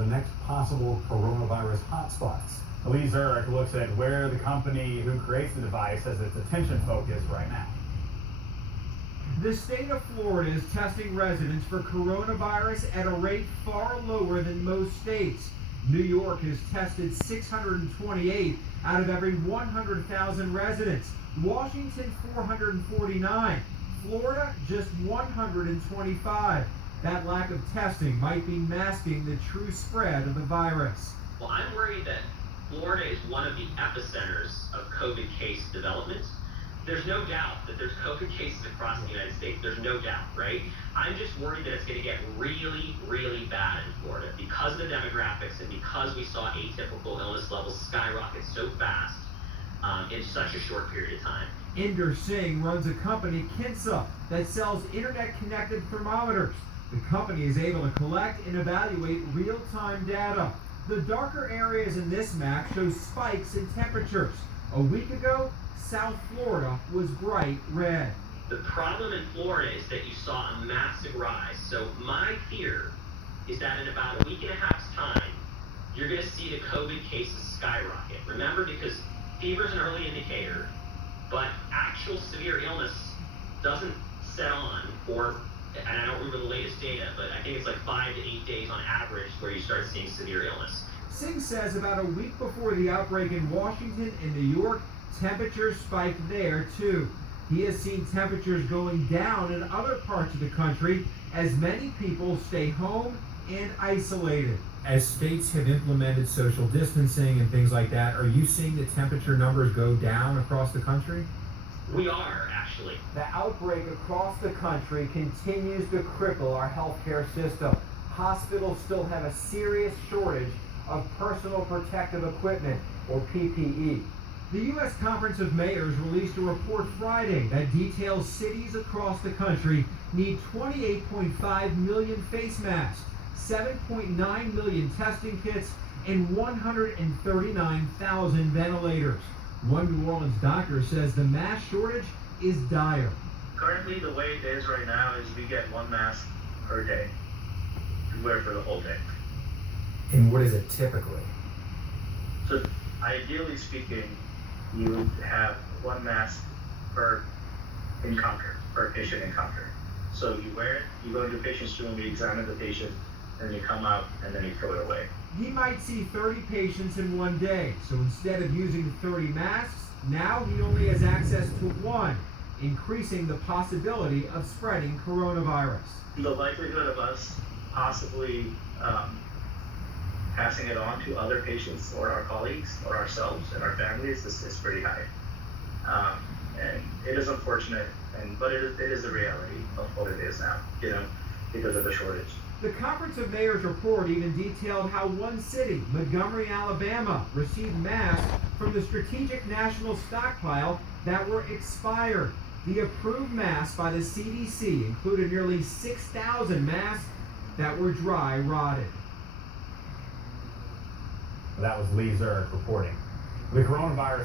the next possible coronavirus hotspots. Lee Zurich looks at where the company who creates the device has its attention focused right now. The state of Florida is testing residents for coronavirus at a rate far lower than most states. New York has tested 628 out of every 100,000 residents. Washington 449. Florida just 125. That lack of testing might be masking the true spread of the virus. Well, I'm worried that Florida is one of the epicenters of COVID case development. There's no doubt that there's COVID cases across the United States. There's no doubt, right? I'm just worried that it's going to get really, really bad in Florida because of the demographics and because we saw atypical illness levels skyrocket so fast in such a short period of time. Inder Singh runs a company, Kinsa, that sells internet-connected thermometers. The company is able to collect and evaluate real-time data. The darker areas in this map show spikes in temperatures. A week ago, South Florida was bright red. The problem in Florida is that you saw a massive rise. So my fear is that in about a week and a half's time, you're going to see the COVID cases skyrocket. Remember, because fever is an early indicator, but actual severe illness doesn't set on for, and I don't remember the latest data, but I think it's like 5 to 8 days on average where you start seeing severe illness. Singh says about a week before the outbreak in Washington and New York, temperatures spiked there too. He has seen temperatures going down in other parts of the country as many people stay home and isolated. As states have implemented social distancing and things like that, are you seeing the temperature numbers go down across the country? We are, actually. The outbreak across the country continues to cripple our healthcare system. Hospitals still have a serious shortage of personal protective equipment, or PPE. The U.S. Conference of Mayors released a report Friday that details cities across the country need 28.5 million face masks, 7.9 million testing kits, and 139,000 ventilators. One New Orleans doctor says the mask shortage is dire. Currently, the way it is right now is we get one mask per day to wear for the whole day. And what is it typically? So, ideally speaking, you would have one mask per encounter, per patient encounter. So you wear it, you go into the patient's room, you examine the patient, and you come out, and then you throw it away. He might see 30 patients in one day, so instead of using 30 masks, now he only has access to one, increasing the possibility of spreading coronavirus. The likelihood of us possibly passing it on to other patients or our colleagues or ourselves and our families is pretty high. And it is unfortunate, but it is the reality of what it is now, because of the shortage. The Conference of Mayors report even detailed how one city, Montgomery, Alabama, received masks from the Strategic National Stockpile that were expired. The approved masks by the CDC included nearly 6,000 masks that were dry rotted. That was Lee Zurich reporting. The coronavirus